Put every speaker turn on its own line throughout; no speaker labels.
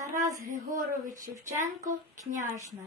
Тарас Григорович Шевченко, княжна.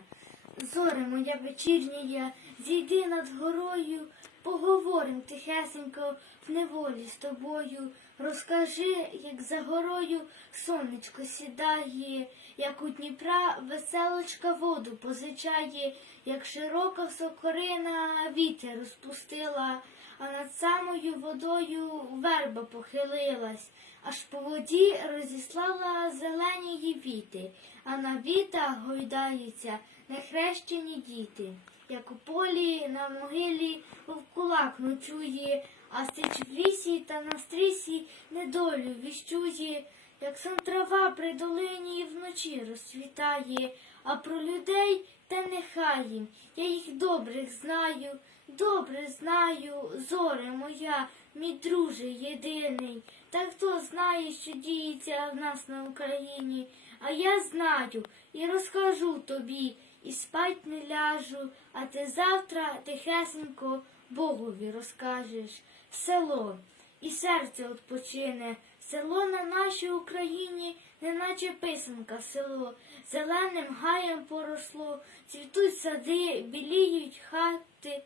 Зоре моя вечірня, зійди над горою, поговорим тихесенько в неволі з тобою. Розкажи, як за горою сонечко сідає, як у Дніпра веселочка воду позичає, як широка сокорина вітер розпустила, а над самою водою верба похилилась, аж по воді розіслала зелені віти, а на вітах гойдаються нехрещені діти. Як у полі на могилі вовкулак ночує, а сич в лісі та на стрісі недолю віщує, як сон трава при долині вночі розцвітає, а про людей та нехай їм, я їх добрих знаю, добре знаю, зоре моя, мій друже єдиний. Та хто знає, що діється в нас на Україні, а я знаю і розкажу тобі, і спать не ляжу, а ти завтра тихесенько Богові розкажеш. Село, і серце odpoчине, село на нашій Україні, неначе писанка село, зеленим гаєм поросло, цвітуть сади, біліють хати,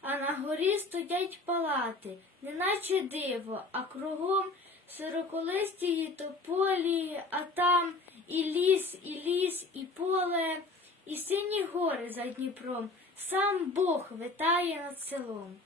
а на горі стоять палати, неначе диво, а кругом широколисті тополі, а і сині гори за Дніпром, сам Бог витає над селом.